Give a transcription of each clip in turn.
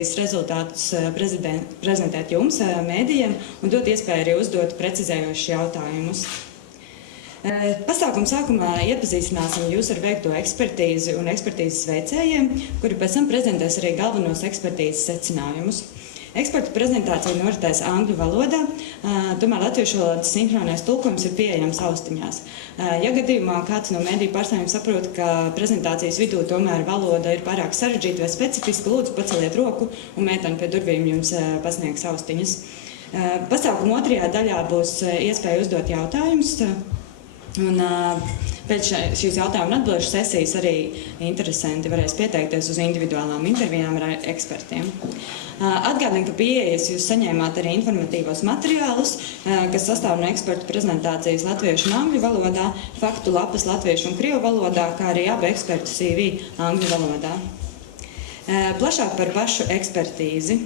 rezultātus prezentēt jums, mēdījiem, un dot iespēju arī uzdot precizējošus jautājumus. Pasākuma sākumā iepazīstināsim jūs ar veikto ekspertīzi un ekspertīzes veicējiem, kuri pēc tam prezentēs arī galvenos ekspertīzes secinājumus. Ekspertu prezentācija noritēs angļu valodā, tomēr latviešu valodas sinhronais tulkojums ir pieejams austiņās. Ja gadījumā kāds no mediju pārstāvjiem saprot, ka prezentācijas vidū tomēr valoda ir pārāk sarežģīta vai specifiska, lūdzu paceliet roku un meitene pie durvīm jums pasniegs austiņas. Pasākuma otrajā daļā būs iespēja uzdot jautājumus. Un pēc šīs jautājuma un atbilžu sesijas arī interesanti varēs pieteikties uz individuālām intervijām ar ekspertiem. Atgādinu, ka pieejas jūs saņēmāt arī informatīvos materiālus, kas sastāv no ekspertu prezentācijas latviešu un angļu valodā, faktu lapas latviešu un krievu valodā, kā arī abu ekspertu CV angļu valodā. Plašāk par pašu ekspertīzi.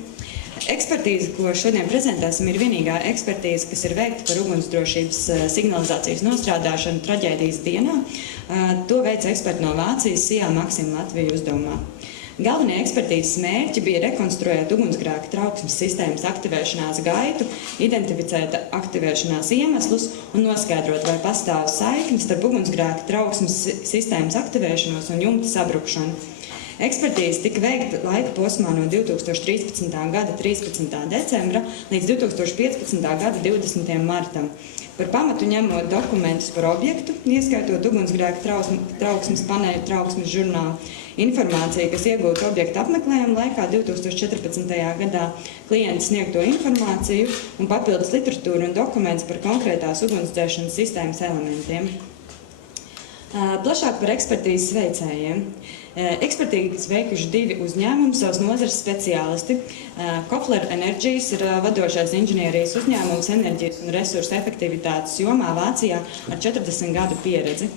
Ekspertīze, ko šodien prezentēsim, ir vienīgā ekspertīze, kas ir veikta par ugunsdrošības signalizācijas nostrādāšanu traģēdijas dienā. To veica eksperti no Vācijas SIA Maxima Latviju uzdevumā. Galvenie ekspertīzes mērķi bija rekonstruēt ugunsgrēka trauksmes sistēmas aktivēšanās gaitu, identificēt aktivēšanās iemeslus un noskaidrot, vai pastāv saikne starp ugunsgrēka trauksmes sistēmas aktivēšanos un jumta sabrukšanu. Ekspertīze tika veikta laika posmā no 2013. gada 13. decembra līdz 2015. gada 20. martam. Par pamatu ņemot dokumentus par objektu, ieskaitot ugunsgrēka trauksmes paneļu trauksmes žurnālu, informāciju, kas iegūta objekta apmeklējuma laikā 2014. gadā, klients sniegto informāciju un papildus literatūru un dokumentus par konkrētās ugunsdzēšanas sistēmas elementiem. Plašāk par ekspertīzes veicējiem. Ekspertīzes veikuši divi uzņēmumi, savas nozares speciālisti. Kofler Energijas ir vadošais inženierijas uzņēmums enerģijas un resursu efektivitātes jomā Vācijā ar 40 gadu pieredzi.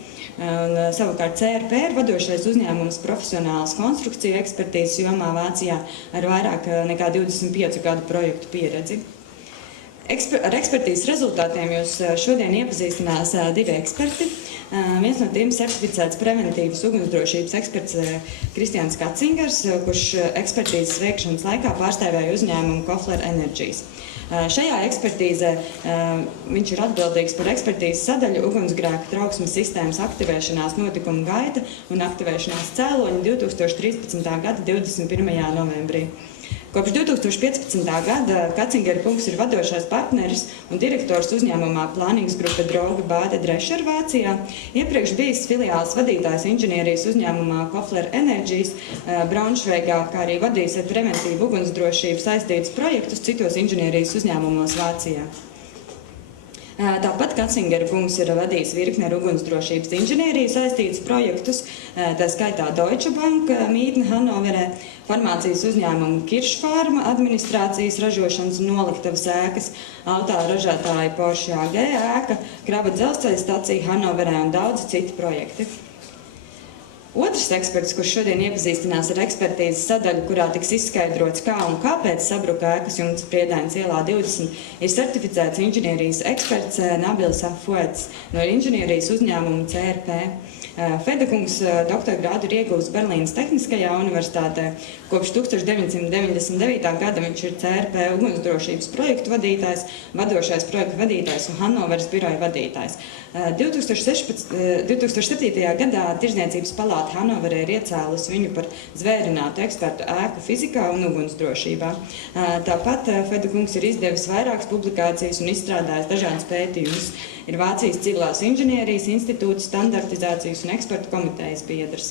Savukārt CRP ir vadošais uzņēmums profesionālas konstrukciju ekspertīzes jomā Vācijā ar vairāk nekā 25 gadu projektu pieredzi. Ar ekspertīzes rezultātiem jūs šodien iepazīstinās divi eksperti. Viens no tiem certificēts preventīvas ugunsdrošības eksperts Kristians Kacingers, kurš ekspertīzes veikšanas laikā pārstāvēja uzņēmumu Kofler Energijas. Šajā ekspertīzē viņš ir atbildīgs par ekspertīzes sadaļu ugunsgrēka trauksmes sistēmas aktivēšanās notikuma gaita un aktivēšanās cēloņi 2013. gada 21. novembrī. Kopš 2015. gada Kacingera kungs ir vadošais partneris un direktors uzņēmumā plānības grupa Drauga Bāde Drešer Vācijā, iepriekš bijis filiāles vadītājs inženierijas uzņēmumā Kofler Energijas Braunšveigā, kā arī vadījis ar preventīvu ugunsdrošību saistītus projektus citos inženierijas uzņēmumos Vācijā. Tāpat Kacingera kungs ir vadījis virkni ar ugunsdrošības inženieriju saistītus projektus, tā skaitā Deutsche Bank mītne Hannoverē, farmācijas uzņēmumu Kiršfarma administrācijas ražošanas un noliktavas ēkas, autoražotāja Porsche AG ēka, krava dzelzceļa stacija Hannoverē un daudzi citi projekti. Otrs eksperts, kurš šodien iepazīstinās ar ekspertīzes sadaļu, kurā tiks izskaidrots, kā un kāpēc sabruka ēkas jumts Priedaines ielā 20, ir certificēts inženierijas eksperts Nabils Afuets no inženierijas uzņēmuma CRP. Feda kungs doktora grādu ir iegūst Berlīnas Tehniskajā universitātē. Kopš 1999. gada viņš ir CRP ugunsdrošības projektu vadītājs, vadošais projektu vadītājs un Hannoveras biroja vadītājs. 2007. gadā Tirdzniecības palāta Hannoverē ir iecēlusi viņu par zvērinātu ekspertu ēku fizikā un ugunsdrošībā. Tāpat Feda kungs ir izdevis vairākas publikācijas un izstrādājis dažādas pētījumus. Ir Vācijas civilās inženierijas institūta standartizācijas un ekspertu komitejas biedrs.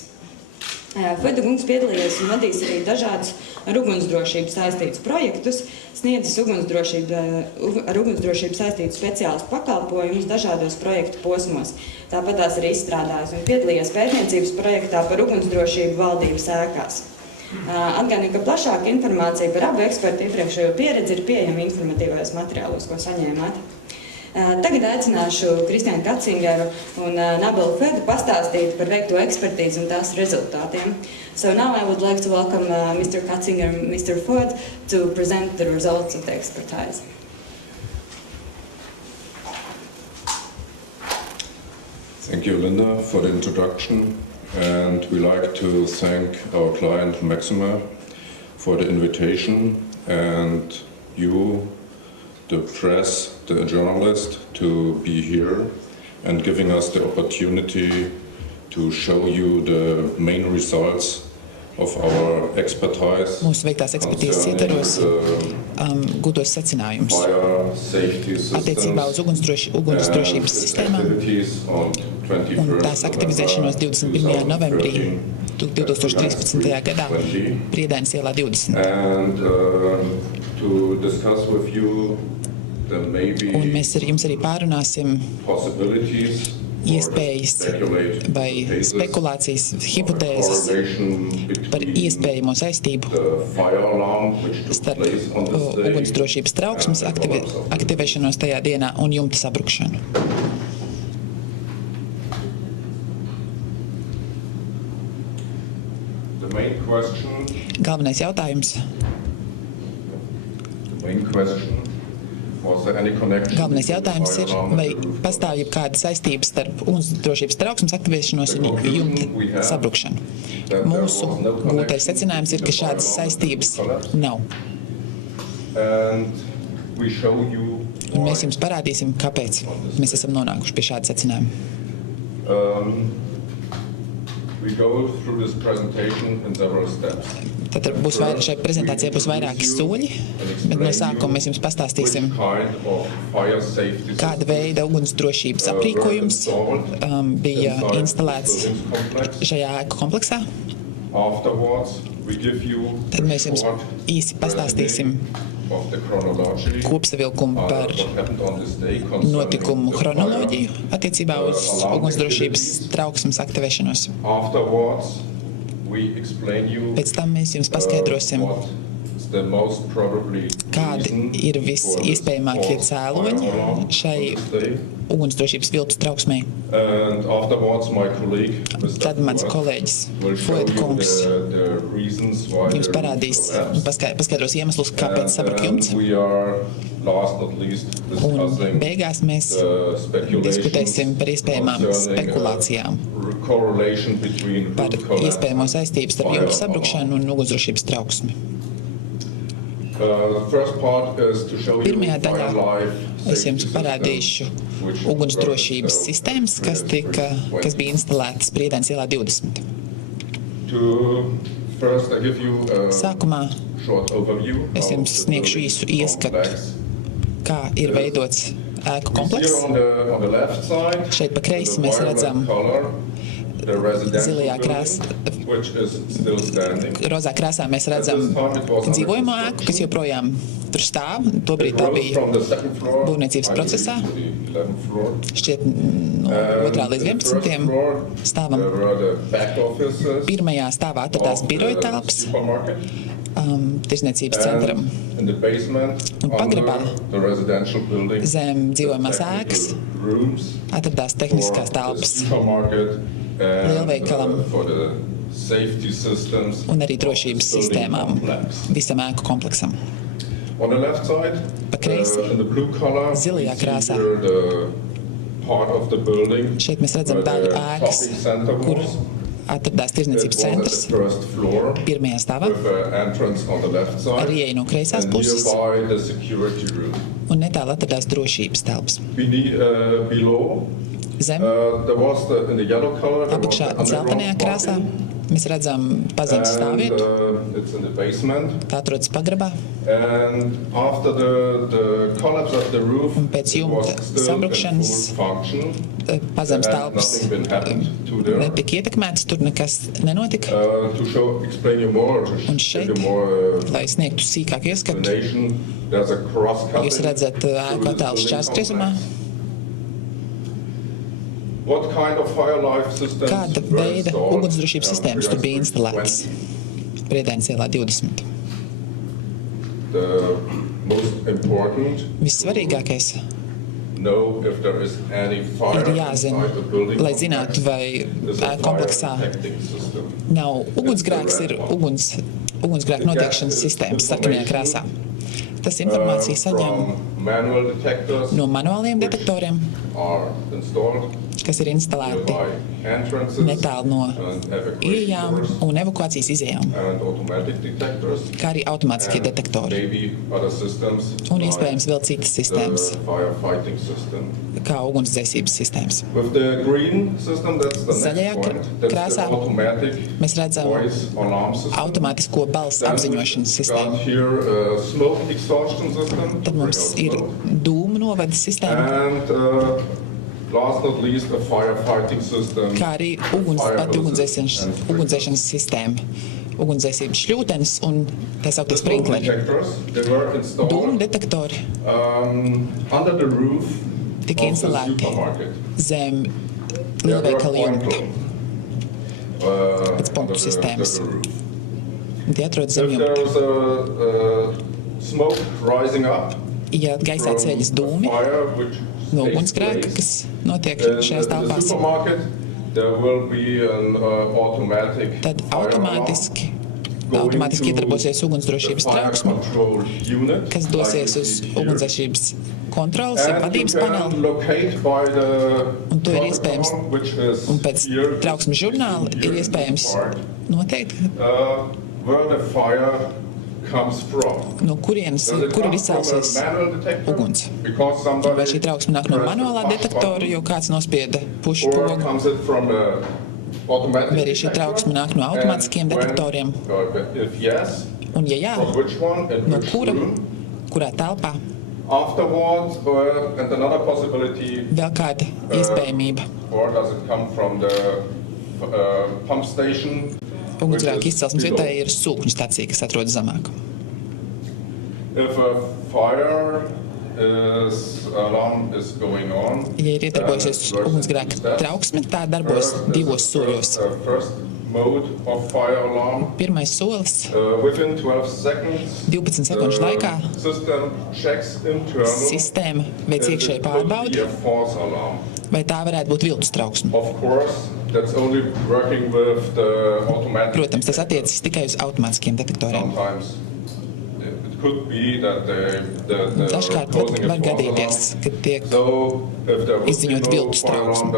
Feda kungs piedalījies un vadīs arī dažādus ar ugunsdrošību saistītus projektus, sniedzis ar ugunsdrošību saistītus speciālus pakalpojumus dažādos projektu posmos. Tāpat tās arī izstrādājis un piedalījies pētniecības projektā par ugunsdrošību valdības ēkās. Atgādinu, ka plašāka informācija par abu ekspertu iepriekšējo pieredzi ir pieejama informatīvajos materiālos, ko saņēmāt. Tagad aicināšu Kristiānu Kacingeru un Nabilu Fedu pastāstīt par veikto ekspertīzi un tās rezultātiem. So now I would like to welcome Mr. Katzinger and Mr. Ford to present the results of the expertise. Thank you, Linda, for the introduction. And we like to thank our client Maxima for the invitation and you, the press, the journalist, to be here and giving us the opportunity to show you the main results of our expertise. Mūsu veiktās ekspertīzes ietvaros gūtos secinājums attiecībā uz ugunsdrošības sistēmām un tās aktivizēšanos 21. novembrī 2013. gadā Priedainas ielā 20. Un mēs ar jums arī pārunāsim iespējas vai spekulācijas, hipotēzes par iespējamo saistību starp ugunsdrošības trauksmes aktivēšanos tajā dienā un jumta sabrukšanu. Galvenais jautājums. Galvenais jautājums ir, vai pastāv jebkāda saistības starp ugunsdrošības trauksmes aktivēšanos un jumta sabrukšanu. Mūsu gūtais secinājums ir, ka šādas saistības nav. Un mēs jums parādīsim, kāpēc mēs esam nonākuši pie šāda secinājuma. Tad šai prezentācijai būs vairāki soļi, bet no sākuma mēs jums pastāstīsim, kāda veida ugunsdrošības aprīkojums bija instalēts šajā ēku kompleksā. Tad mēs jums īsi pastāstīsim kopsavilkumu par notikumu chronoloģiju attiecībā uz ugunsdrošības trauksmes aktivēšanos. Pēc tam mēs jums paskaidrosim, kādi ir visiespējamākie cēloņi šai ugunsdrošības viltus trauksmei. Tad mans kolēģis Foedkungs jums parādīs un paskaidros iemeslus, kāpēc sabruka jumts. Un beigās mēs diskutēsim par iespējamām spekulācijām par iespējamo saistību starp jumta sabrukšanu un ugunsdrošības trauksmi. Pirmajā daļā es jums parādīšu ugunsdrošības sistēmas, kas bija instalētas Priedainas ielā 20. Sākumā es jums sniegšu īsu ieskatu, kā ir veidots ēku komplekss. Šeit pa kreisi mēs redzam zilajā krāsā, rozā krāsā mēs redzam dzīvojamo ēku, kas joprojām tur stāv. Tobrīd tā bija būvniecības procesā. Šķiet no 2. līdz 11. stāvam. Pirmajā stāvā atradās biroja telpas tirzniecības centram. Un pagrabā zem dzīvojamās ēkas atradās tehniskās telpas lielveikalam un arī drošības sistēmām visam ēku kompleksam. Pa kreisi, zilajā krāsā, šeit mēs redzam daļu ēkas, kur atradās tirzniecības centrs pirmajā stāvā ar ieeju no kreisās puses un netālu atradās drošības telpas. Zem, apakšā dzeltenajā krāsā, mēs redzam pazemes stāvvietu. Tā atrodas pagrabā. Un pēc jumta sabrukšanas pazemes telpas netika ietekmētas, tur nekas nenotika. Un šeit, lai sniegtu sīkāku ieskatu, jūs redzat ēku attēlu šķērsgriezumā. Kāda veida ugunsdrošības sistēmas tur bija instalētas Priedainas ielā 20? Vissvarīgākais ir jāzina, lai zinātu, vai kompleksā nav ugunsgrēks, ir ugunsgrēka noteikšanas sistēmas sarkanajā krāsā. Tas informācija saņem no manuāliem detektoriem kas ir instalēti netālu no ieejām un evakuācijas izejām, kā arī automātiskie detektori un iespējams vēl citas sistēmas, kā ugunsdzēsības sistēmas. Zaļajā krāsā mēs redzam automātisko balss apziņošanas sistēmu. Tad mums ir dūmu novades sistēma, kā arī ugunsdzēšanas sistēma, ugunsdzēsības šļūtenes un tā sauktie sprinkleri. Dūmu detektori tika instalēti zem lielveikala jumta pēc punktu sistēmas. Tie atrodas zem jumta. Ja gaisā ceļas dūmi no ugunsgrēka, kas notiek šajās telpās, tad automātiski iedarbosies ugunsdrošības trauksme, kas dosies uz ugunsdzēsības kontrolas, vadības paneli, un to ir iespējams, un pēc trauksmes žurnāla ir iespējams noteikt, no kur ir izcēlusies uguns. Vai šī trauksme nāk no manuālā detektora, jo kāds nospieda pušu pogu, vai arī šī trauksme nāk no automātiskiem detektoriem. Un ja jā, no kurā telpā? Vēl kāda iespējamība. Ugunsgrēka izcelsmes vietā ir sūkņu stacija, kas atrodas zemāk. Ja ir iedarbojusies ugunsgrēka trauksme, tā darbojas divos soļos. Pirmais solis 12 sekundžu laikā sistēma veic iekšēju pārbaudi, vai tā varētu būt viltus trauksme. Protams, tas attiecas tikai uz automātiskiem detektoriem. Dažkārt var gadīties, kad tiek izziņot viltus trauksmi.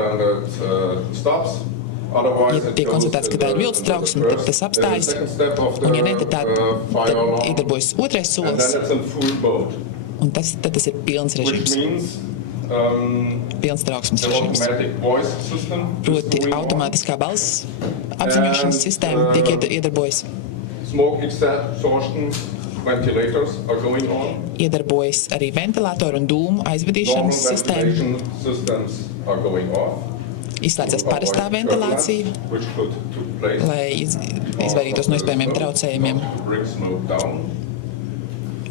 Ja tiek konstatēts, ka tā ir viltus trauksme, tad tas apstājas, un ja ne, tad iedarbojas otrais solis, un tad tas ir pilns režīms. Pilns trauksmes režīms. Proti automātiskā balss apziņošanas sistēma tiek iedarbojas. Iedarbojas arī ventilātoru un dūmu aizvedīšanas sistēma. Izslēdzas parastā ventilācija, lai izvairītos no iespējamiem traucējumiem,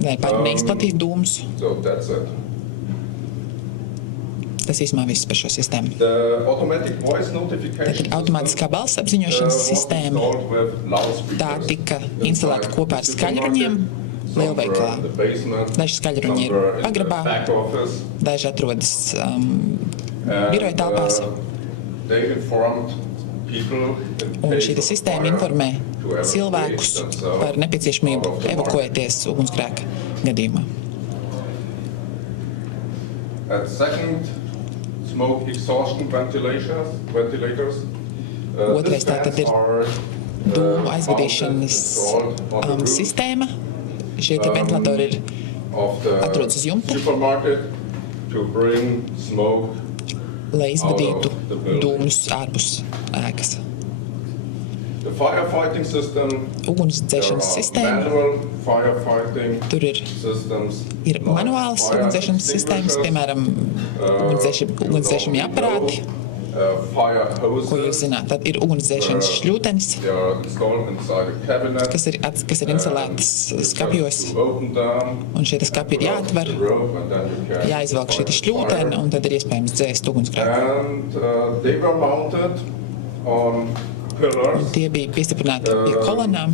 lai neizplatītu dūmus. Tas īsumā viss par šo sistēmu. Tātad automātiskā balss apziņošanas sistēma, tā tika instalēta kopā ar skaļruņiem lielveikalā. Daži skaļruņi ir pagrabā, daži atrodas biroja telpās. Un šī sistēma informē cilvēkus par nepieciešamību evakuēties ugunsgrēka gadījumā. Otrais tātad ir dūmu aizvedīšanas sistēma. Šie ventilatori atrodas uz jumta, lai izvadītu dūmus ārpus ēkas. Ugunsdzēšanas sistēma. Tur ir manuāls ugunsdzēšanas sistēmas, piemēram, ugunsdzēšamie aparāti, ko jūs zināt. Tad ir ugunsdzēšanas šļūtenes, kas ir instalētas skapjos, un šie skapi ir jāatver, jāizvelk šī šļūtene, un tad ir iespējams dzēst ugunsgrēku. Un tie bija piestiprināti pie kolonām,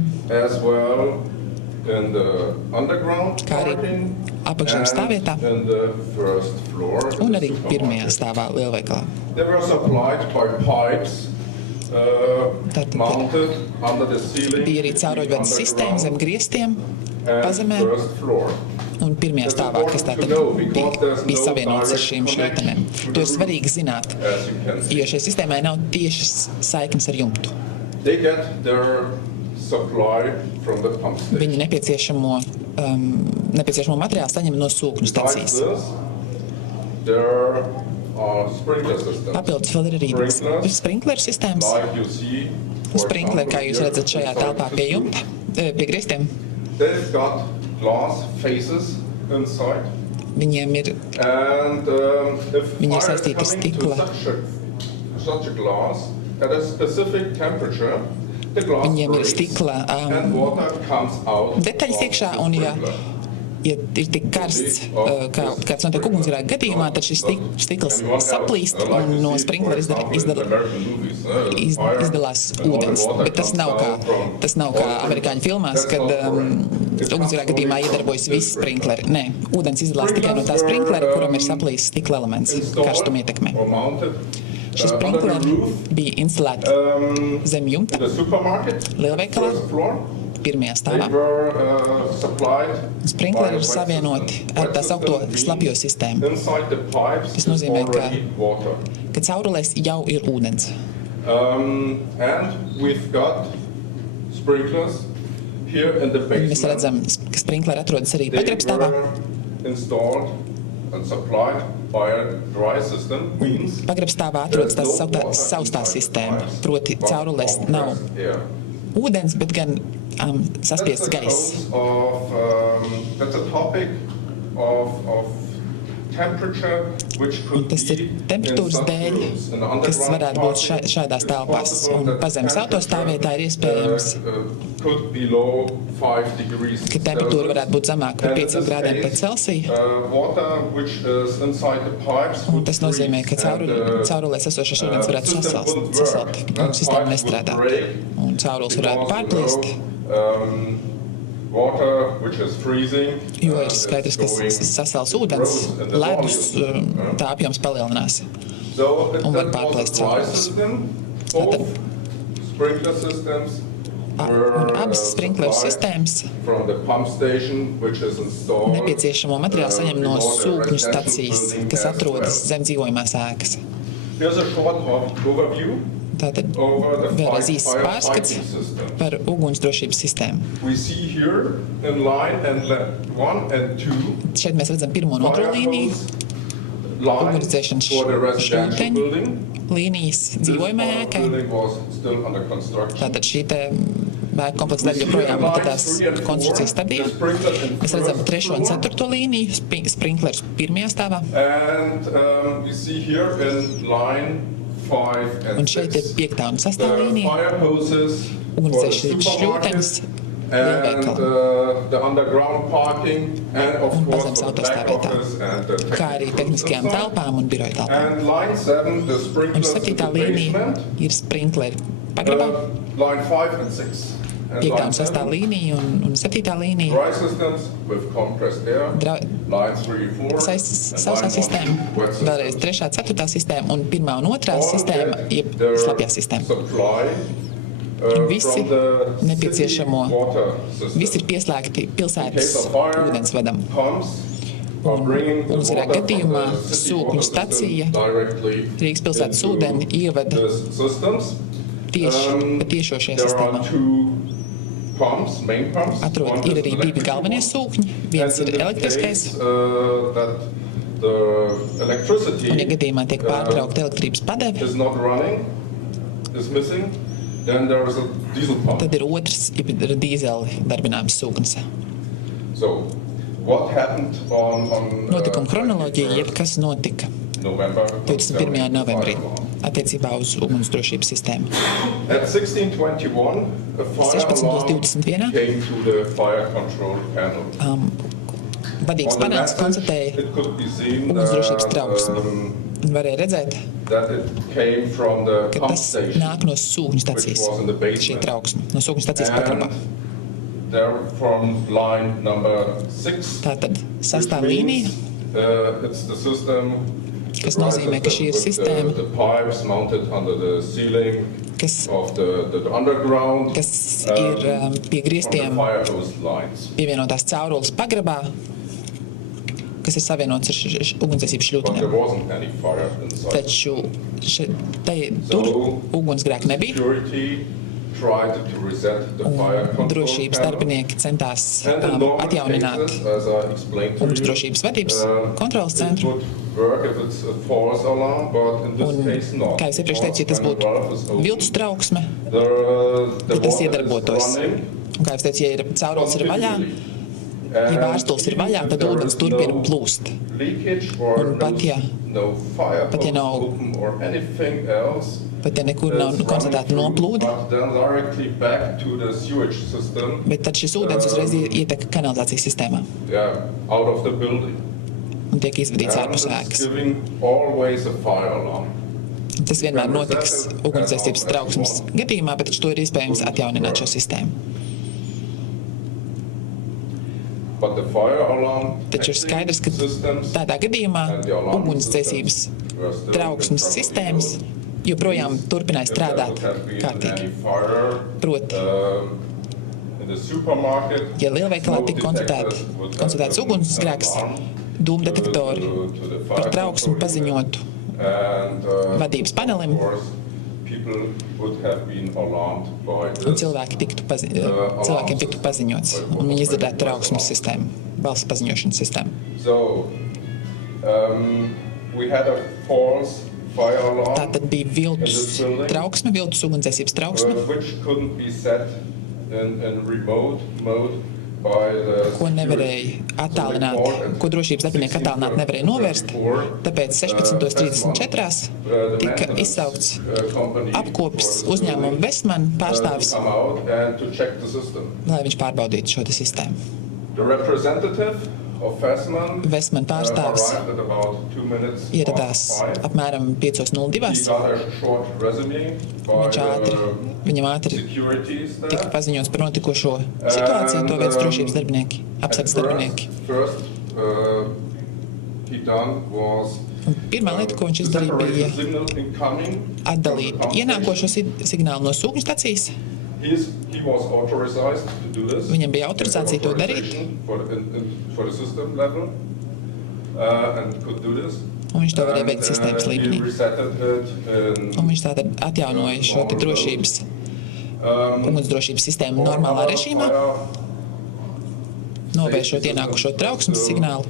kā arī apakšzemes stāvvietā, un arī pirmajā stāvā lielveikalā. Tad bija arī cauruļvedes sistēma zem griestiem, pazemē un pirmajā stāvā, kas tātad bija savienots ar šīm šļūtenēm. To ir svarīgi zināt, jo šai sistēmai nav tiešas saiknes ar jumtu. Viņi nepieciešamo materiālu saņem no sūkņu stacijas. Papildus vēl ir arī sprinkleru sistēmas. Sprinkleri, kā jūs redzat šajā telpā pie jumta, pie griestiem. Viņiem ir saistīti ar stikla. Viņiem ir stikla detaļas iekšā, un ja ir tik karsts, kāds notiek ugunsgrēka gadījumā, tad šis stikls saplīst un no sprinklera izdalās ūdens. Bet tas nav kā amerikāņu filmās, kad ugunsgrēka gadījumā iedarbojas visi sprinkleri. Nē, ūdens izdalās tikai no tā sprinklera, kuram ir saplīsts stikla elements karstuma ietekmē. Šis sprinkleri bija instalēti zem jumta lielveikalā, pirmajā stāvā. Sprinkleri ir savienoti ar tā saukto slapjo sistēmu. Tas nozīmē, ka caurulēs jau ir ūdens. Mēs redzam, ka sprinkleri atrodas arī pagrabstāvā. Pagrabstāvā atrodas tā sauktā saustā sistēma, proti caurulēs nav ūdens, bet gan saspiests gaiss. Un tas ir temperatūras dēļ, kas varētu būt šādās telpās. Un pazemes autostāvvietā ir iespējams, ka temperatūra varētu būt zemāka par 5 grādiem pēc Celsija. Un tas nozīmē, ka caurulēs esošais ūdens varētu sasalt, un sistēma nestrādāt. Un caurules varētu pārplīst. Jo ir skaidrs, ka sasals ūdens, ledus, tā apjoms palielinās un var pārplēst caurules. Tātad abas sprinkleru sistēmas nepieciešamo materiālu saņem no sūkņu stacijas, kas atrodas zem dzīvojamās ēkas. Tātad vēlreiz īsts pārskats par ugunsdrošības sistēmu. Šeit mēs redzam pirmo un otro līniju, ugunsdzēšanas šļūteņu līnijas dzīvojamai ēkai. Tātad šī te ēka kompleksa daļa joprojām atradās konstrukcijas stadijā. Mēs redzam 3. un 4. līniju, sprinklerus pirmajā stāvā. Un šeit ir 5. un 6. līnija, ugunsdzēšanas šļūtenis, lielveikali un pazemes autostāvvietā, kā arī tehniskajām telpām un biroja telpām. Un 7. līnija ir sprinkleri pagrabā, 5. un 6. līnija un 7. līnija, sausā sistēma, vēlreiz 3., 4. sistēma un 1. un 2. sistēma, jeb slapjā sistēma. Un visi ir pieslēgti pilsētas ūdensvadam. Un ugunsgrēka gadījumā sūkņu stacija Rīgas pilsētas ūdeni ievada tieši pa tiešo šajā sistēmā. Ir arī 2 galvenie sūkņi. Viens ir elektriskais. Un, ja gadījumā tiek pārtraukta elektrības padeve, tad ir otrs, ir dīzeli darbinājums sūknis. Notikuma kronoloģija, jeb kas notika 21. novembrī attiecībā uz ugunsdrošības sistēmu. 16.21. Vadības panels konstatēja ugunsdrošības trauksmi. Varēja redzēt, ka tas nāk no sūkņu stacijas, šī trauksme, no sūkņu stacijas pagrabā. Tātad 6. līnija, kas nozīmē, ka šī ir sistēma, kas ir pie griestiem pievienotās caurules pagrabā, kas ir savienots ar ugunsdzēsības šļūtiņām. Taču tur ugunsgrēku nebija. Un drošības darbinieki centās atjaunināt ugunsdrošības vadības kontrolas centru. Un, kā es iepriekš teicu, ja tas būtu viltus trauksme, tad tas iedarbotos. Un, kā es teicu, ja caurules ir vaļā, ja vārstuls ir vaļā, tad ūdens turpina plūst. Un pat ja nekur nav konstatēta noplūde, bet tad šis ūdens uzreiz ietek kanalizācijas sistēmā un tiek izvadīts ārpus ēkas. Tas vienmēr notiks ugunsdzēsības trauksmes gadījumā, bet to ir iespējams atjaunināt šo sistēmu. Taču ir skaidrs, ka tādā gadījumā ugunsdzēsības trauksmes sistēmas joprojām turpināja strādāt kārtīgi. Proti, ja lielveikalā tika konstatēts ugunsgrēks, dūmdetektori par trauksmi paziņotu vadības panelim, un cilvēkiem tiktu paziņots, un viņi izdzirdētu trauksmes sistēmu, balss paziņošanas sistēmu. Tātad bija viltus trauksme, viltus ugunsdzēsības trauksme, ko nevarēja attālināt, ko drošības darbinieki attālināt nevarēja novērst, tāpēc 16:34 tika izsaukts apkopes uzņēmuma Westman pārstāvis, lai viņš pārbaudītu šo sistēmu. Westman pārstāvis ieradās apmēram 5:02. Viņam ātri tika paziņots par notikušo situāciju, to veids drošības darbinieki, apsardzes darbinieki. Un pirmā lieta, ko viņš izdarīja, bija atdalīt ienākošo signālu no sūkņu stacijas. Viņam bija autorizācija to darīt. Un viņš to varēja veikt sistēmas līmenī. Un viņš tātad atjaunoja šo ugunsdrošības sistēmu normālā režīmā, novēršot ienākušo trauksmes signālu.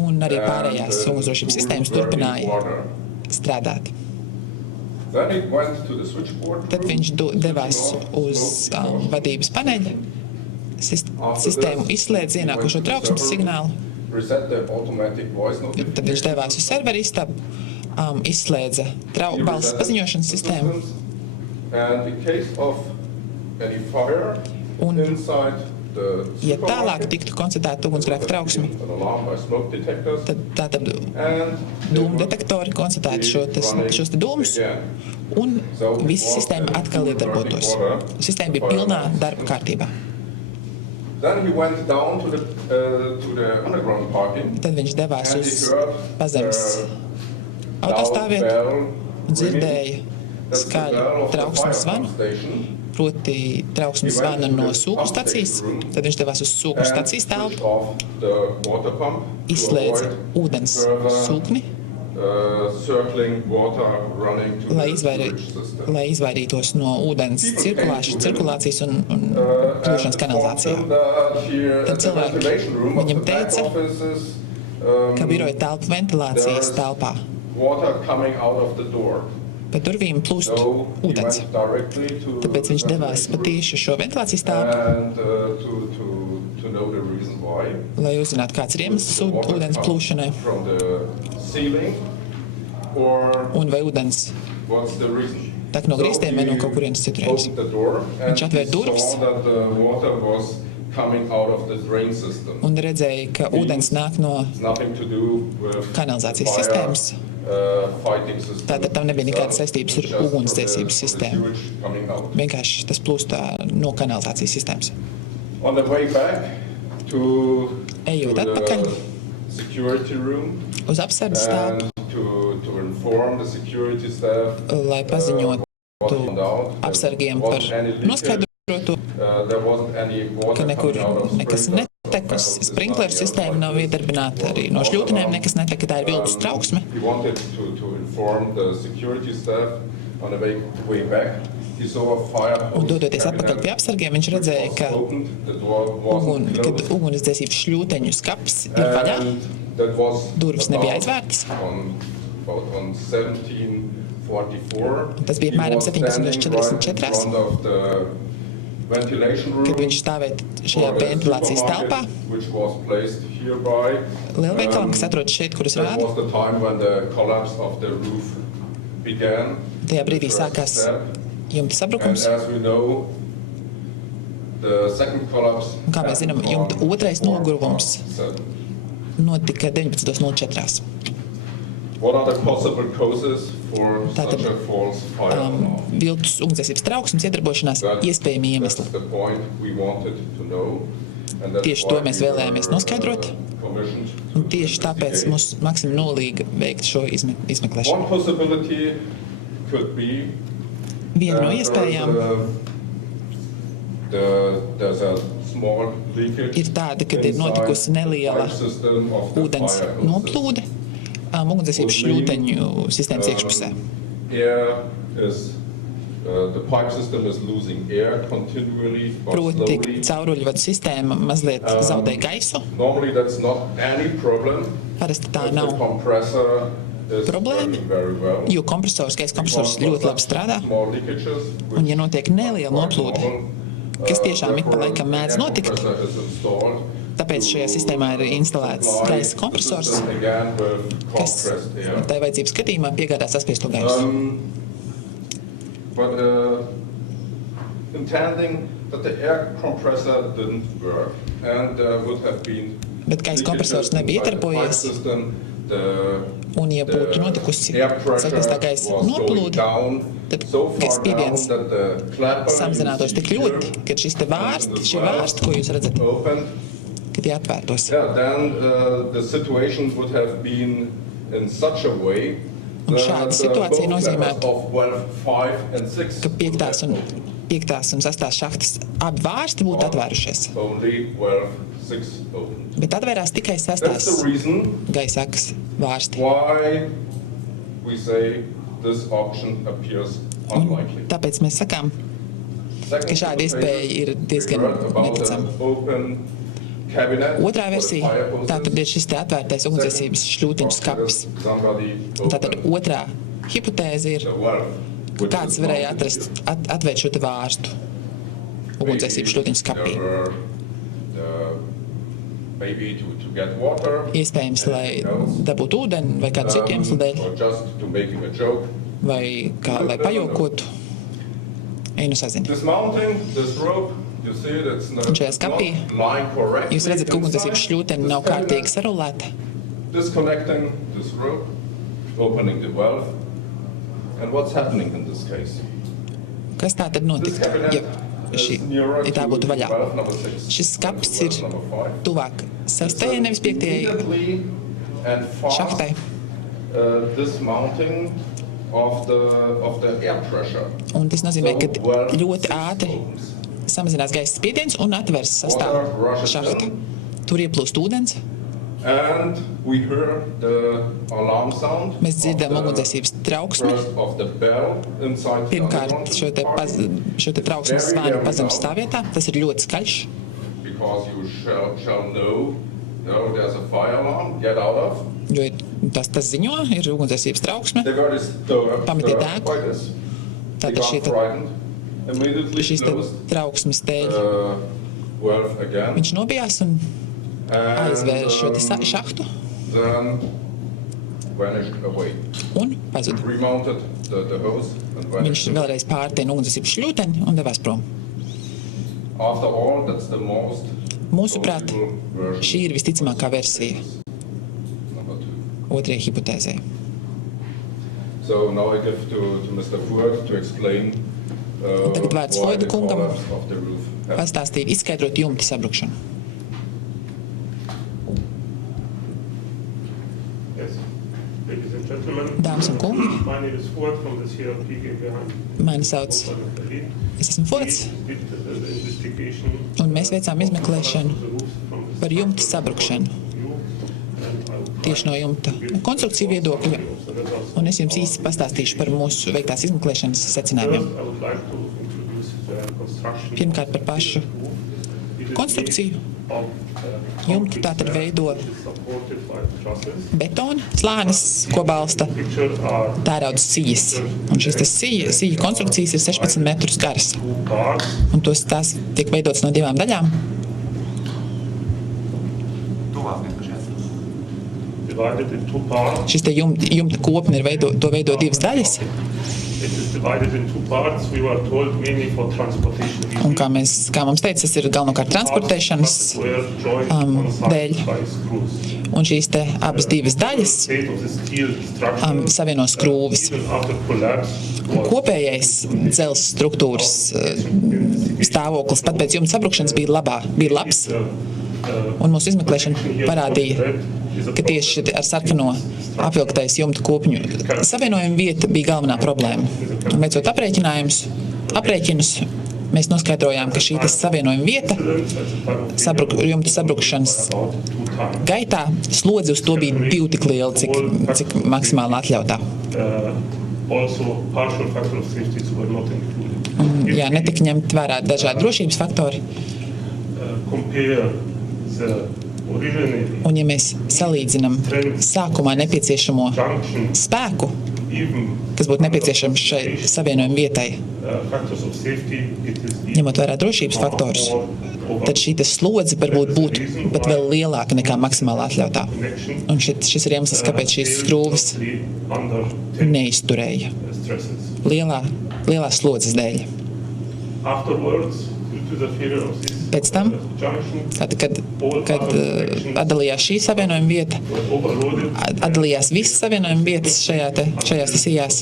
Un arī pārējās ugunsdrošības sistēmas turpināja strādāt. Tad viņš devās uz vadības paneļa, sistēmu izslēdz ienākušo trauksmes signālu. Tad viņš devās uz servera istabu, izslēdza balss paziņošanas sistēmu. Un, ja tālāk tiktu konstatēta ugunsgrēka trauksme, tad dūmdetektori konstatētu šos dūmus, un visa sistēma atkal iedarbotos. Sistēma bija pilnā darba kārtībā. Tad viņš devās uz pazemes autostāvvietu un dzirdēja skaļu trauksmes zvanu, proti trauksmes zvanu no sūkņu stacijas. Tad viņš devās uz sūkņu stacijas telpu, izslēdza ūdens sūkni, lai izvairītos no ūdens cirkulācijas un plūšanas kanalizācijā. Tad cilvēki viņam teica, ka biroja telpa ventilācijas telpā. Pa durvīm plūst ūdens. Tāpēc viņš devās patīši šo ventilācijas telpu, lai uzzinātu, kāds ir iemesls ūdens plūšanai. Un vai ūdens tek no griestiem vai no kaut kurienes citurienes. Viņš atvēra durvis un redzēja, ka ūdens nāk no kanalizācijas sistēmas. Tātad tam nebija nekādas saistības ar ugunsdzēsības sistēmu. Vienkārši tas plūst no kanalizācijas sistēmas. Ejot atpakaļ uz apsardzes telpu, to inform the security staff lai paziņotu apsargiem par noskaidrotu, ka nekur nekas netek, uz sprinkleru sistēma nav iedarbināta, arī no šļūtenēm nekas netek, ka tā ir viltus trauksme. Un dodoties atpakaļ pie apsargiem, viņš redzēja, ka ugunsdzēsības šļūteņu skapis ir vaļā, durvis nebija aizvērtas. Tas bija apmēram 17:44, kad viņš stāvēja šajā ventilācijas telpā, lielveikalam, kas atrodas šeit, kur es rādu. Tajā brīdī sākās jumta sabrukums. Un, kā mēs zinām, jumta otrais nogurums notika 19:04. Tātad viltus ugunsdzēsības trauksmes iedarbošanās iespējami iemesli. Tieši to mēs vēlējāmies noskaidrot, un tieši tāpēc mums Maksim nolīga veikt šo izmeklēšanu. Viena no iespējām ir tāda, kad ir notikusi neliela ūdens noplūde ugunsdzēsības šļūteņu sistēmas iekšpusē. Proti, cauruļvadu sistēma mazliet zaudē gaisu. Parasti tā nav problēma, jo gaisa kompresors ļoti labi strādā. Un ja notiek neliela noplūde, kas tiešām ik pa laikam mēdz notikt, tāpēc šajā sistēmā ir instalēts gaisa kompresors, kas tai vajadzības skatījumā piegādās saspiesto gaisu. Bet gaisa kompresors nebija iedarbojies, un ja būtu notikusi saspiestā gaisa noplūde, tad gaisa spiediens samazinātos tik ļoti, ka šie vārsti, ko jūs redzat, ka tie atvērtos. Un šāda situācija nozīmētu, ka 5. un 6. šahtas abi vārsti būtu atvērušies. Bet atvērās tikai 6. gaisa akas vārsti. Un tāpēc mēs sakām, ka šāda iespēja ir diezgan neticama. Otrā versija, tātad ir šis te atvērtais ugunsdzēsības šļūteņu skapis. Un tātad otrā hipotēze ir, ka kāds varēja atvērt šo te vārstu ugunsdzēsības šļūteņu skapī. Iespējams, lai dabūtu ūdeni vai kādu citu iemeslu dēļ, vai kā lai pajokotu, nu sazini. Un šajā skapī jūs redzat, ka ugunsdzēsības šļūtene nav kārtīgi sarulēta. Kas tā tad notiktu, ja tā būtu vaļā? Šis skapis ir tuvāk 6. nevis 5. šahtai. Un tas nozīmē, ka ļoti ātri samazinās gaisa spiediens un atvers 6. šahta. Tur ieplūst ūdens. Mēs dzirdam ugunsdzēsības trauksmi. Pirmkārt, šo te trauksmes zvanu pazemes stāvvietā. Tas ir ļoti skaļš. Jo tas ziņo, ir ugunsdzēsības trauksme. Pametiet ēku. Tātad šīs trauksmes dēļ viņš nobijās un aizvēra šo te šahtu un pazuda. Viņš vēlreiz pārtēna ugunsdzēsības šļūteni un devās prom. Mūsuprāt, šī ir visticamākā versija otrajai hipotēzei. Un tagad vārds Floyda kungam pastāstīt, izskaidrot jumta sabrukšanu. Yes. Dāmas un kungi, mani sauc, es esmu Forts, un mēs veicām izmeklēšanu par jumta sabrukšanu. Tieši no jumta konstrukciju viedokļa, un es jums īsti pastāstīšu par mūsu veiktās izmeklēšanas secinājumiem. Pirmkārt par pašu konstrukciju. Jumtu tātad veido betona slānis, ko balsta tērauda sijas. Un šīs sija konstrukcijas ir 16 metrus garas. Un tās tiek veidotas no 2 daļām. Šis te jumta kopni to veido 2 daļas. Un kā mums teica, tas ir galvenokārt transportēšanas dēļ. Un šīs te abas 2 daļas savieno skrūvis. Kopējais dzelzs struktūras stāvoklis pat pēc jumta sabrukšanas bija labs. Un mūsu izmeklēšana parādīja, ka tieši ar sarkano apvilktais jumta kopņu savienojuma vieta bija galvenā problēma. Un veicot aprēķinus, mēs noskaidrojām, ka šī savienojuma vieta jumta sabrukšanas gaitā slodze uz to bija 2 tik liela, cik maksimāli atļautā. Un, netika ņemt vērā dažādi drošības faktori. Un ja mēs salīdzinām sākumā nepieciešamo spēku, kas būtu nepieciešams šai savienojuma vietai, ņemot vērā drošības faktorus, tad šī slodze varbūt būtu pat vēl lielāka nekā maksimāli atļautā. Un šis ir iemesls, kāpēc šīs skrūves neizturēja lielās slodzes dēļ. Pēc tam, kad atdalījās šī savienojuma vieta, atdalījās visas savienojuma vietas šajās sijās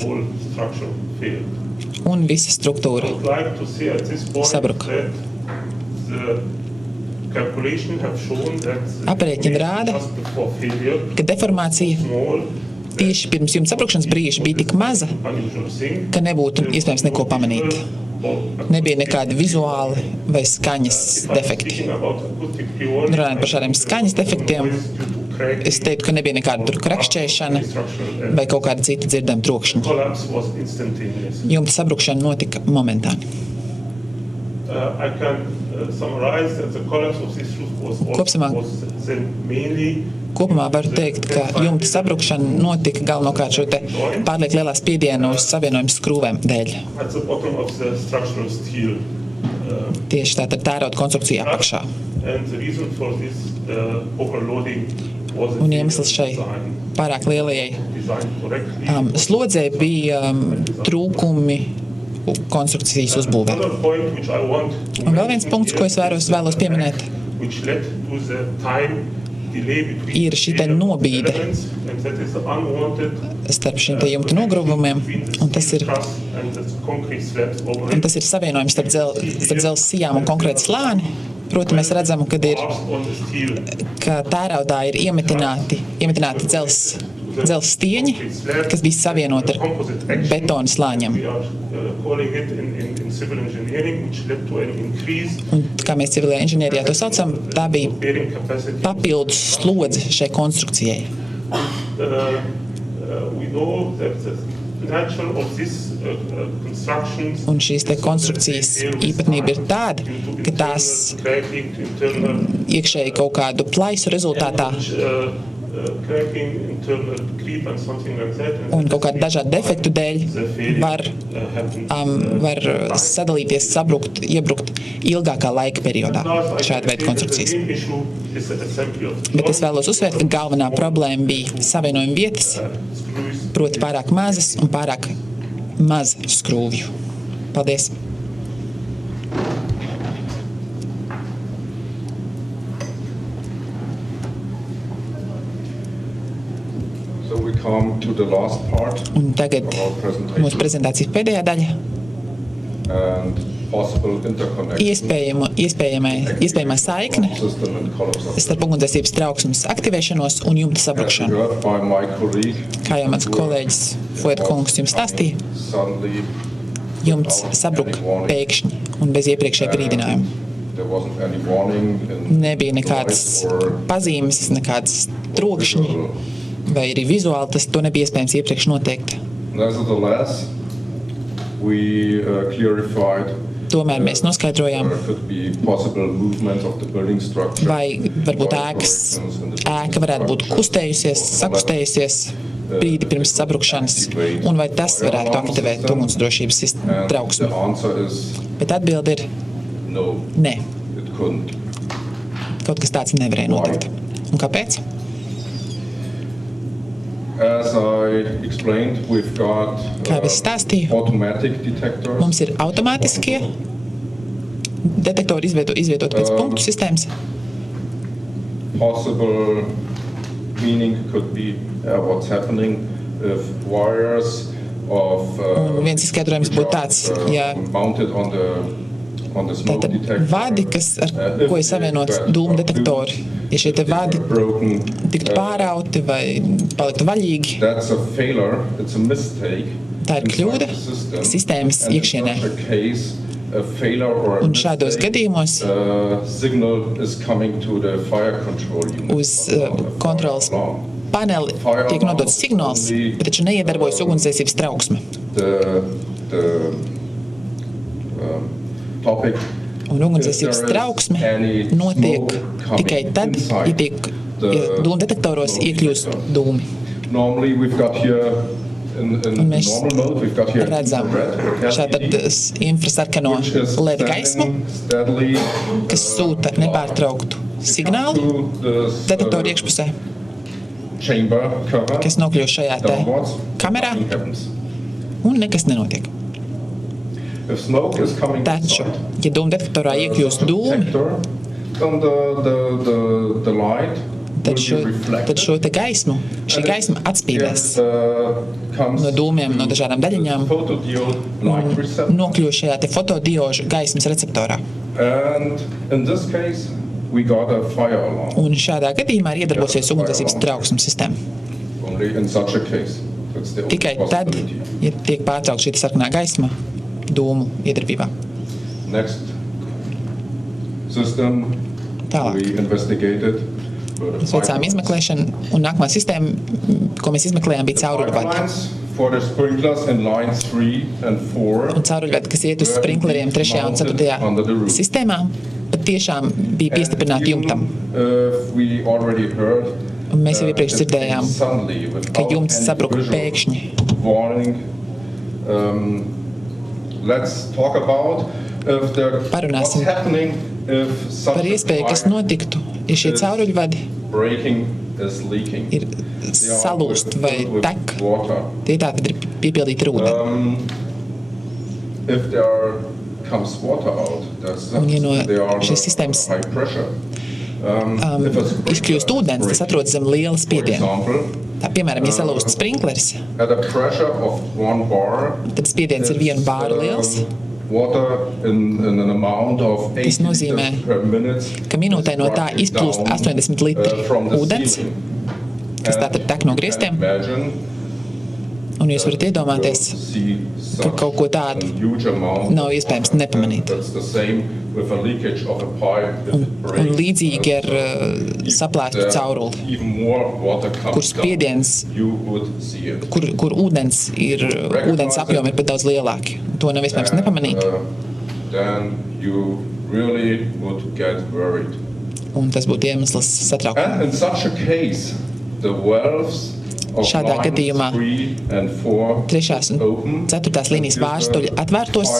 un visa struktūra sabruka. Aprēķini rāda, ka deformācija tieši pirms jumta sabrukšanas brīža bija tik maza, ka nebūtu iespējams neko pamanīt. Nebija nekādi vizuāli vai skaņas defekti. Runājot par šādiem skaņas defektiem, es teiktu, ka nebija nekāda tur krekšķēšana vai kaut kāda cita dzirdama trokšņa. Jumta sabrukšana notika momentāni. Kopumā varu teikt, ka jumta sabrukšana notika galvenokārt šo te pārliek lielā spiediena uz savienojumu skrūvēm dēļ. Tieši tātad tērauda konstrukcija apakšā. Un iemesls šai pārāk lielajai slodzei bija trūkumi konstrukcijas uzbūvē. Un vēl viens punkts, ko es vēlos pieminēt, ir šī te nobīde starp šiem te jumta nogruvumiem, un tas ir savienojums starp dzelzs sijām un konkrēti slāni. Proti, mēs redzam, ka tēraudā ir iemetināti dzelzs stieņi, kas bija savienoti ar betona slāņiem. Un, kā mēs civilajā inženierijā to saucam, tā bija papildus slodze šai konstrukcijai. Un šīs te konstrukcijas īpatnība ir tāda, ka tās iekšēji kaut kādu plaisu rezultātā un kaut kādu dažādu defektu dēļ var sadalīties, iebrukt ilgākā laika periodā šāda veida konstrukcijas. Bet es vēlos uzsvērt, ka galvenā problēma bija savienojuma vietas, proti pārāk mazas un pārāk maz skrūvju. Paldies! Un tagad mūsu prezentācijas pēdējā daļa. iespējamā saikne starp ugunsdzēsības trauksmes aktivēšanos un jumta sabrukšanu. Kā jau mans kolēģis Foet kungs jums stāstīja, jumts sabruka pēkšņi un bez iepriekšēja brīdinājuma. Nebija nekādas pazīmes, nekādas trokšņi, vai arī vizuāli to nebija iespējams iepriekš noteikt. Tomēr mēs noskaidrojām, vai varbūt ēka varētu būt sakustējusies brīdi pirms sabrukšanas, un vai tas varētu aktivēt ugunsdrošības trauksmi. Bet atbilde ir nē. Kaut kas tāds nevarēja notikt. Un kāpēc? Kā jau es stāstīju, mums ir automātiskie detektori izvietot pēc punktu sistēmas. Un viens izskaidrojums būtu tāds, ja tātad vadi, ar ko ir savienots dūmu detektori, ja šie te vadi tiktu pārauti vai paliktu vaļīgi, tā ir kļūda sistēmas iekšienē. Un šādos gadījumos uz kontrolas paneli tiek nodots signāls, bet taču neiedarbojas ugunsdzēsības trauksme. Un ugunsdzēsības trauksme notiek tikai tad, ja dūmu detektoros iekļūst dūmi. Un mēs redzam šādu infrasarkano LED gaismu, kas sūta nepārtrauktu signālu detektoru iekšpusē, kas nokļūst šajā te kamerā, un nekas nenotiek. Taču, ja dūmu detektorā iekļūst dūmi, tad šo te gaismu, šī gaisma atspīdēs no dūmiem, no dažādām daļiņām un nokļūst šajā te fotodiožu gaismas receptorā. Un šādā gadījumā ir iedarbosies ugunsdzēsības trauksmes sistēma. Tikai tad, ja tiek pārtraukta šī sarkanā gaisma dūmu iedarbībā. Tālāk. Mēs veicām izmeklēšanu, un nākamā sistēma, ko mēs izmeklējām, bija cauruļvadi. Un cauruļvadi, kas iet uz sprinkleriem 3. un 4. sistēmā, pat tiešām bija piestiprināti jumtam. Un mēs jau iepriekš dzirdējām, ka jumts sabruka pēkšņi. Parunāsim par iespēju, kas notiktu, ja šie cauruļvadi ir salūst vai tek. Tie tātad ir piepildīti ar ūdeni. Un ja no šīs sistēmas izkļūst ūdens, tas atrodas zem liela spiediena. Tā, piemēram, ja salūst sprinkleris, tad spiediens ir 1 bāru liels. Tas nozīmē, ka minūtē no tā izplūst 80 litri ūdens, kas tātad tek no griestiem. Un jūs varat iedomāties, ka kaut ko tādu nav iespējams nepamanīt. Un līdzīgi ar saplēstu cauruli, kur spiediens, kur ūdens apjomi ir pat daudz lielāki. To nav iespējams nepamanīt. Un tas būtu iemesls satraukumam. Šādā gadījumā 3. un 4. līnijas vārstuļi atvērtos,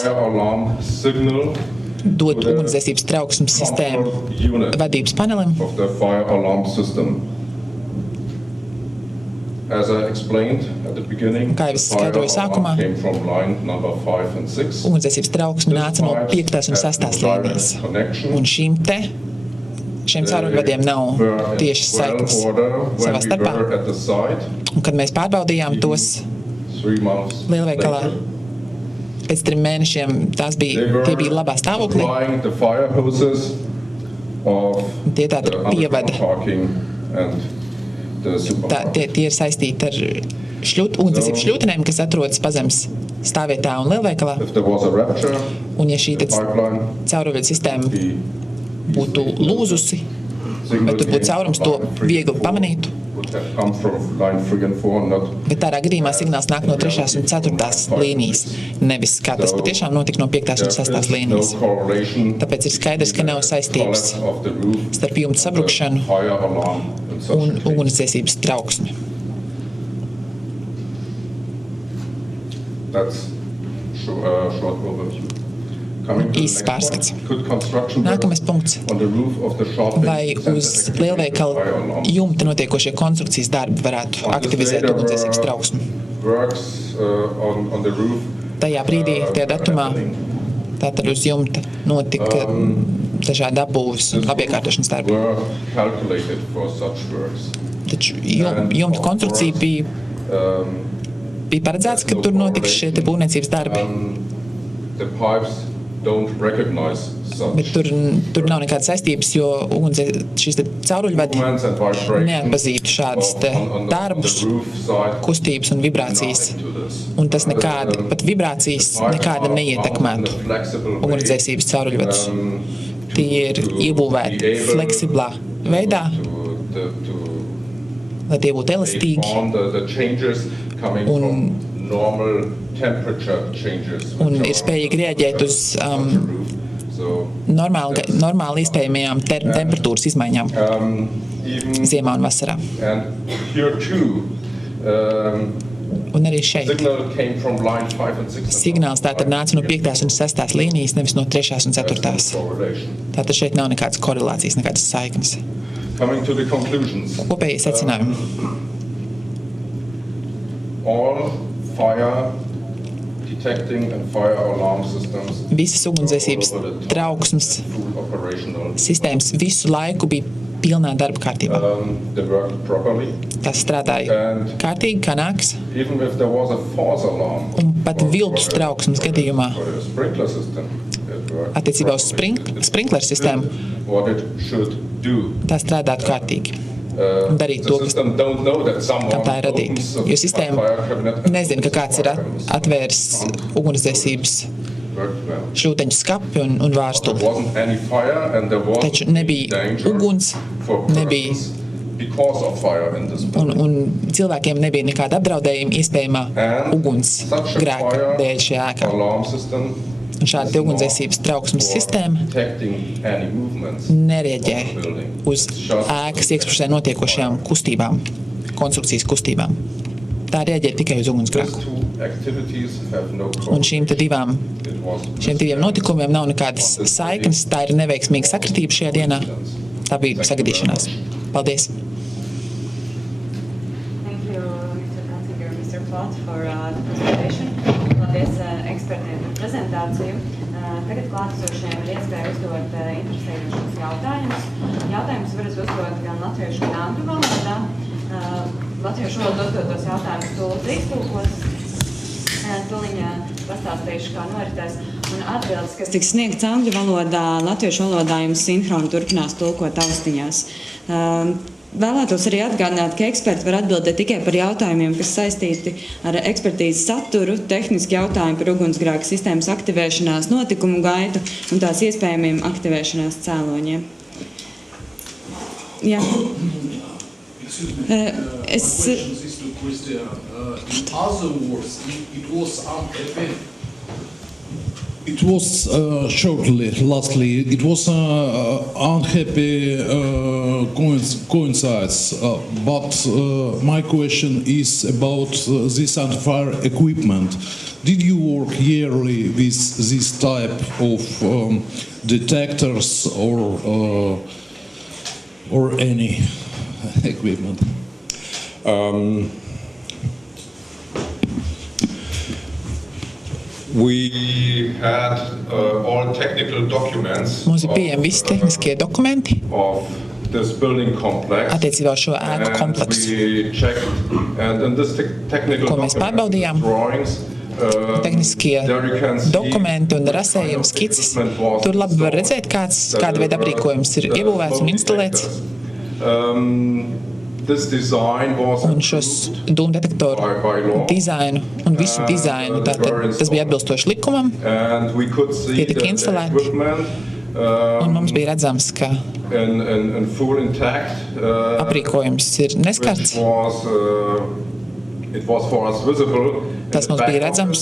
dot ugunsdzēsības trauksmes sistēmu vadības panelim. Kā jau es skaidroju sākumā, ugunsdzēsības trauksme nāca no 5. un 6. līnijas. Un šiem cauruļvadiem nav tieši saiknes savā starpā. Un kad mēs pārbaudījām tos lielveikalā, Pēc 3 mēnešiem tie bija labā stāvoklī. Tie tātad pievada. Tie ir saistīti ar ugunsdzēsības šļūtenēm, kas atrodas pazemes stāvvietā un lielveikalā. Un ja šī cauruļvadu sistēma būtu lūzusi, vai tur būtu caurums, to viegli pamanītu. Bet tādā gadījumā signāls nāk no 3. un 4. līnijas, nevis kā tas patiešām notika no 5. un 6. līnijas. Tāpēc ir skaidrs, ka nav saistības starp jumta sabrukšanu un ugunsdzēsības trauksmi. Īsts pārskats. Nākamais punkts. Vai uz lielveikala jumta notiekošie konstrukcijas darbi varētu aktivizēt ugunsdzēsības trauksmi? Tajā brīdī, tajā datumā, tātad uz jumta notika dažādi apbūves un apiekārtošanas darbi. Taču jumta konstrukcija bija paredzēts, ka tur notiks šie būvniecības darbi. Bet tur nav nekādas saistības, jo šīs cauruļvadi neatpazītu šādas darbus, kustības un vibrācijas. Un tas pat vibrācijas nekāda neietekmētu ugunsdzēsības cauruļvadus. Tie ir iebūvēti fleksiblā veidā, lai tie būtu elastīgi un ir spējīgi reaģēt uz normāli iespējamajām temperatūras izmaiņām ziemā un vasarā. Un arī šeit signāls tātad nāca no 5. un 6. līnijas, nevis no 3. un 4. Tātad šeit nav nekādas korelācijas, nekādas saiknes. Kopējie secinājumi. Visas ugunsdzēsības trauksmes sistēmas visu laiku bija pilnā darba kārtībā. Tas strādāja kārtīgi, kā nāks. Un pat viltus trauksmes gadījumā attiecībā uz sprinkleru sistēmu tā strādātu kārtīgi. Un darīt to, kam tā ir radīta. Jo sistēma nezina, ka kāds ir atvēris ugunsdzēsības šļūteņu skapi un vārstuli. Taču nebija uguns, nebija un cilvēkiem nebija nekāda apdraudējuma iespējamā ugunsgrēka dēļ šajā ēkā. Un šāda ugunsdzēsības trauksmes sistēma nereaģē uz ēkas iekšpusē notiekošajām kustībām, konstrukcijas kustībām. Tā reaģē tikai uz ugunsgrēku. Un šiem diviem notikumiem nav nekādas saiknes, tā ir neveiksmīga sakritība šajā dienā. Tā bija sagadīšanās. Paldies! Thank you, Mr. Plot, for the presentation. Paldies ekspertiem par prezentāciju. Tagad klātesošiem ir iespēja uzdot interesējošus jautājumus. Jautājumus varat uzdot gan latviešu, gan angļu valodā. Latviešu valodā uzdotos jautājumus tūlīt iztulkos. Tūliņā pastāstīšu, kā noritēs. Un atbildes, kas tiks sniegts angļu valodā, latviešu valodā jums sinhroni turpinās tulkot austiņās. Vēlētos arī atgādināt, ka eksperti var atbildēt tikai par jautājumiem, kas saistīti ar ekspertīzes saturu, tehniski jautājumi par ugunsgrēka sistēmas aktivēšanās notikumu gaitu un tās iespējamiem aktivēšanās cēloņiem. Jā. It was lastly, it was unhappy coincides, but my question is about this fire equipment. Did you work yearly with this type of detectors or any equipment? We had all technical documents Mums ir pieejami visi tehniskie dokumenti of this building complex, attiecībā uz šo ēku kompleksu, ko mēs pārbaudījām. tehniskie dokumenti un rasējuma skices. Tur labi var redzēt, kāda veida aprīkojums ir iebūvēts un instalēts. Un šos dūmdetektoru dizainu un visu dizainu, tas bija atbilstoši likumam, tie tika instalēti, un mums bija redzams, ka aprīkojums ir neskarts. Tas mums bija redzams.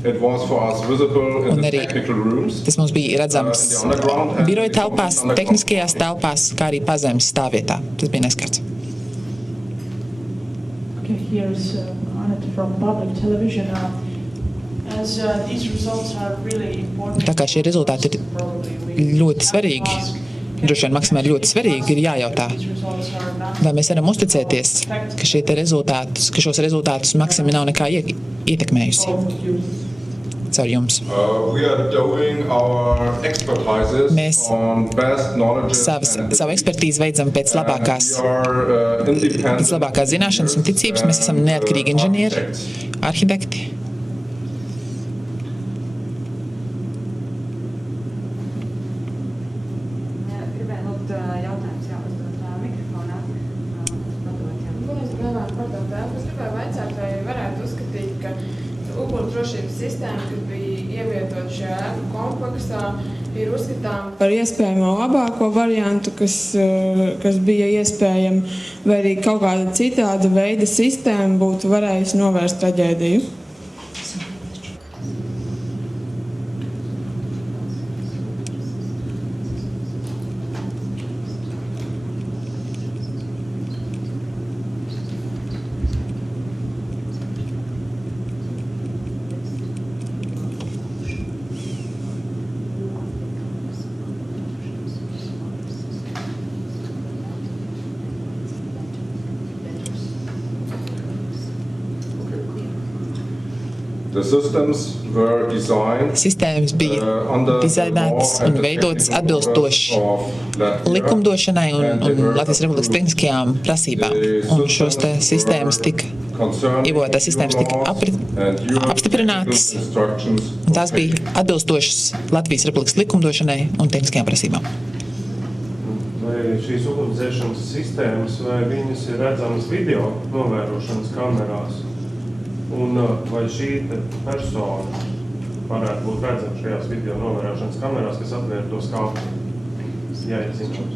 Un arī tas mums bija redzams biroja telpās, tehniskajās telpās, kā arī pazemes stāvvietā. Tas bija neskarts. Here's Annette from public television. As these results are really important. Tā kā šie rezultāti ir ļoti svarīgi, droši vien maksimāli ļoti svarīgi, ir jājautā, vai mēs varam uzticēties, ka šos rezultātus Maksima nav nekā ietekmējusi caur jums. Mēs savu ekspertīzi veicam pēc labākās zināšanas un ticības. Mēs esam neatkarīgi inženieri, arhitekti. Gribēju lūgt jautājumus jāuzdod mikrofonā. Es gribēju vaicāt, vai varētu uzskatīt, ka ugunsdrošības sistēma, kas bija ievietota šajā ēku kompleksā, ir uzskatām par iespējamo labāko variantu, kas bija iespējama, vai arī kaut kāda citāda veida sistēma būtu varējusi novērst traģēdiju. Sistēmas bija dizainētas un veidotas atbilstoši likumdošanai un Latvijas Republikas tehniskajām prasībām. Un šos sistēmas ievotās sistēmas tika apstiprinātas, un tās bija atbilstošas Latvijas Republikas likumdošanai un tehniskajām prasībām. Vai šīs ugunsdzēšanas sistēmas, vai viņas ir redzamas video novērošanas kamerās? Un vai šī persona varētu būt redzama šajās video novērošanas kamerās, kas atvēr to skāpi? Jā, ir zināms.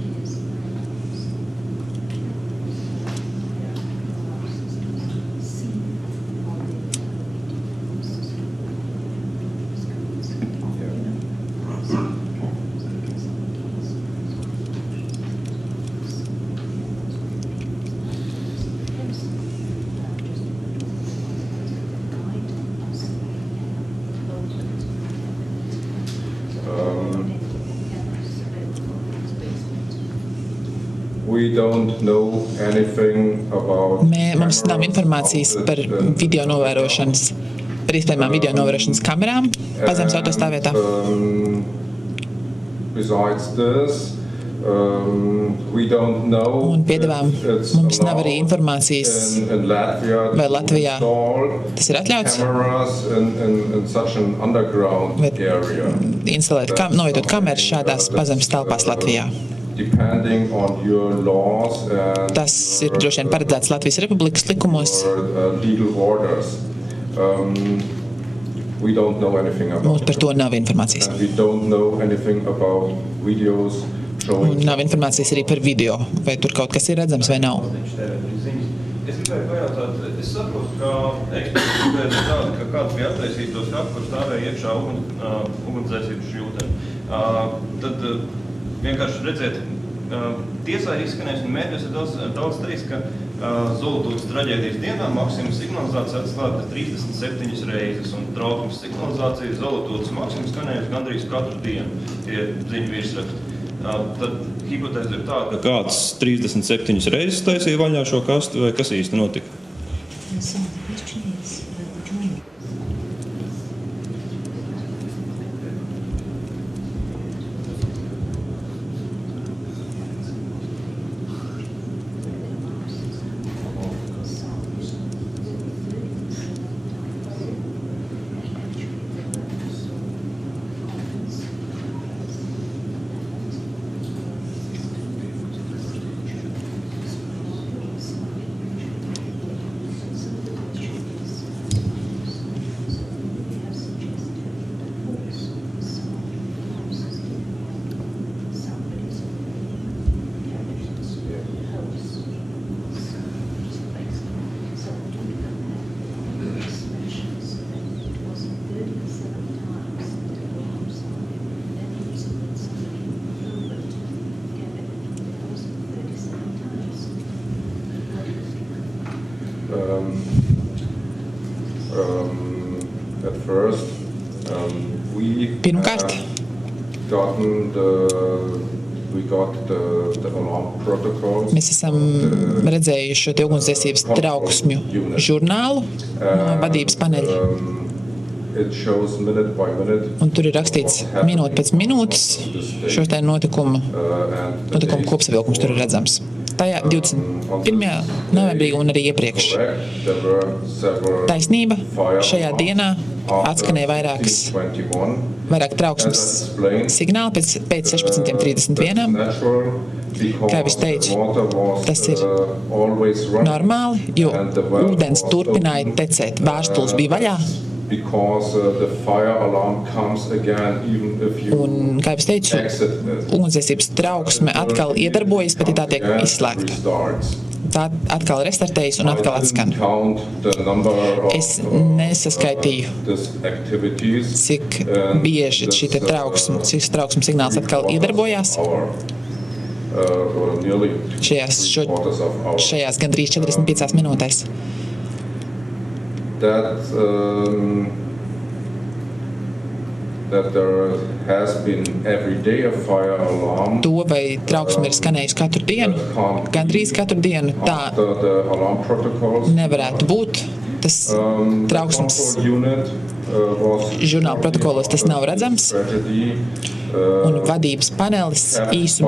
Mums nav informācijas par video novērošanas, par iespējamām video novērošanas kamerām pazemes autostāvvietā. Un piedāvām, mums nav arī informācijas, vai Latvijā tas ir atļauts, vai instalēt, novietot kameras šādās pazemes telpās Latvijā. Tas ir droši vien paredzēts Latvijas Republikas likumos. Mums par to nav informācijas. Un nav informācijas arī par video, vai tur kaut kas ir redzams vai nav. Es gribēju pajautāt, es saprotu, ka eksperti gribēja tādu, ka kāds bija attaisīt to skatu, kur stāvēja iekšā ugunsdzēsības šļūtē. Tad vienkārši redzēt, tiesā ir izskanējis un mēdījos ir daudz teiks, ka Zolotūdas traģēdijas dienā Maksimas signalizācija atslēgta 37 reizes un trauksmes signalizācija Zolotūdas Maksimas skanējusi gandrīz katru dienu, tie ziņu virsraksti. Tad hipotēze ir tāda, ka kāds 37 reizes taisīja vaļā šo kastu, vai kas īsti notika? At first, we Pirmkārt, we got the alarm protocols. mēs esam redzējuši šo te ugunsdzēsības trauksmju žurnālu no vadības paneļa. It shows minute by minute. Un tur ir rakstīts minūte pēc minūtes šo te notikumu kopsavilkums tur ir redzams. Tajā 21. novembrī un arī iepriekš. Taisnība, šajā dienā atskanēja vairāk trauksmes signāli pēc 16:31. Kā jau es teicu, tas ir normāli, jo ūdens turpināja tecēt, vārstulis bija vaļā. Un, kā jau es teicu, ugunsdzēsības trauksme atkal iedarbojas, pat ja tā tiek izslēgta. Tā atkal restartējas un atkal atskan. Es nesaskaitīju, cik bieži šī trauksmes signāls atkal iedarbojās. Šajās gandrīz 45 minūtēs. That there has been every day a fire alarm. To vai trauksme ir skanējusi katru dienu, gandrīz katru dienu, tā nevarētu būt. Tas trauksmes žurnāla protokolos tas nav redzams. Un vadības panelis īsu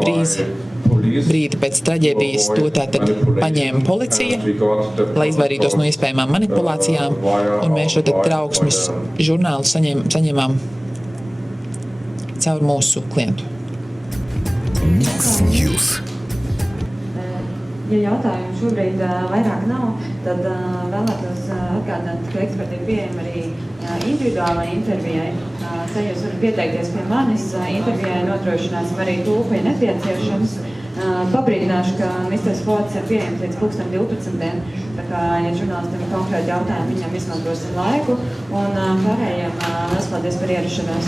brīdi pēc traģēdijas to tātad paņēma policija, lai izvairītos no iespējamām manipulācijām, un mēs šo trauksmes žurnālu saņēmām caur mūsu klientu. Mixnews. Ja jautājumu šobrīd vairāk nav, tad vēlētos atgādināt, ka eksperti ir pieejami arī individuālai intervijai. Jūs varat pieteikties pie manis. Intervijai nodrošināsim arī tulku, ja nepieciešams. Pabrīdināšu, ka Mr. Sports ir pieejams līdz 12. Tā kā, ja žurnālistam ir konkrēti jautājumi, viņam izmantosim laiku. Un pārējiem liels paldies par ierašanos.